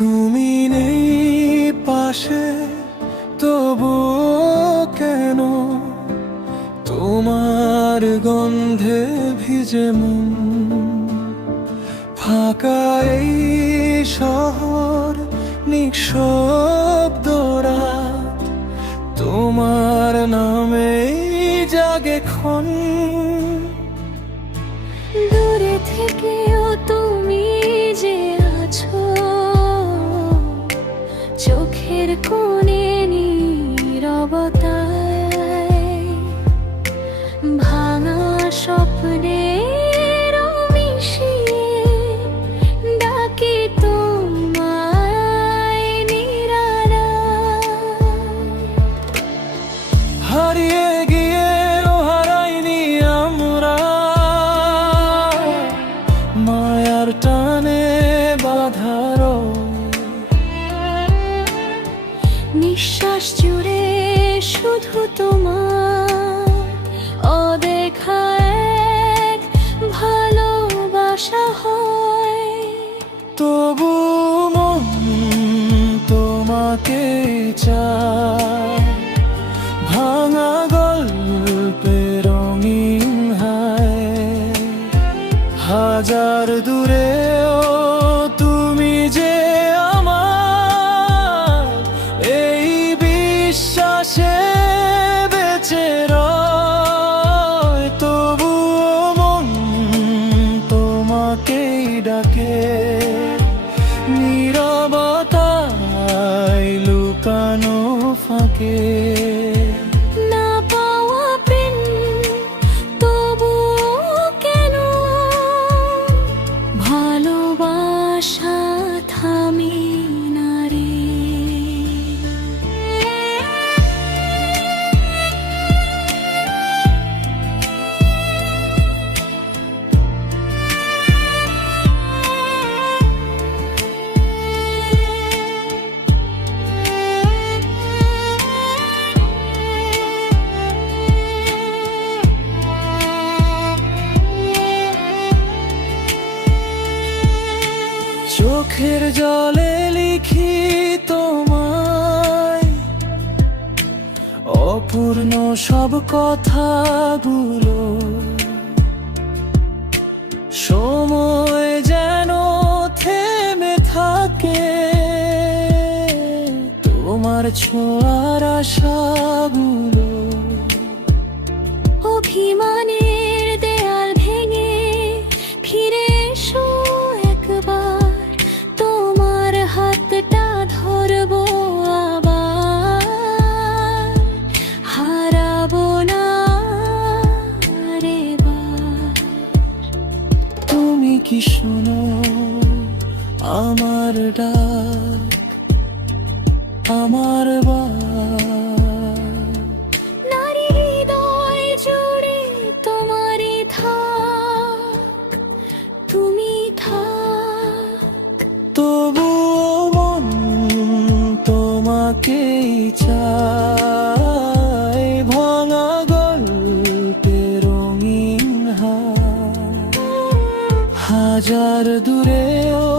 তুমি নেই পাশে, তবু কেন তোমার গন্ধে ভিজে মন। ফাঁকা এই শহর, নিঃশব্দ রাত, তোমার নামেই জাগে ক্ষণ। দূরে থেকেও তুমি যে আছো, চোখের কোণে নীরবতায়, ভাঙা স্বপ্নের মিশিয়ে ডাকি তোমায় নিরালায়। হারিয়ে গিয়েও হারাইনি আমরা, মায়ার টানে বাঁধার নিঃশ্বাস জুড়ে শুধু তোমার অদেখা এক ভালোবাসা হয়। তবু মন তোমাকে চায়, ভাঙা গল্পের রঙিন হায়। হাজার দূরেও তুমি যে আমার, এই বিশ্বাসে বেঁচে রয়। তবুও মন তোমাকেই ডাকে, নীরবতায় লুকানো ফাঁকে। না পাওয়া প্রেম তবুও কেন ভালোবাসা থামি না রে। চোখের জলে লিখি তোমায় অপূর্ণ সব কথাগুলো। সময় যেন থেমে থাকে, তোমার ছোঁয়ার আশাগুলো। অভিমানের দেয়াল ভেঙে ফিরে এসো একবার, তোমার হাতটা ধরবো আবার। হারাবো না রে এবার। তুমি কি শোনো আমার ডাক, আমার নারী হৃদয় জুড়ে তোমারই থাক, তুমি থাক। তবুও মন তোমাকেই চায়, ভাঙা গল্পের রঙিন হায়। হাজার দূরেও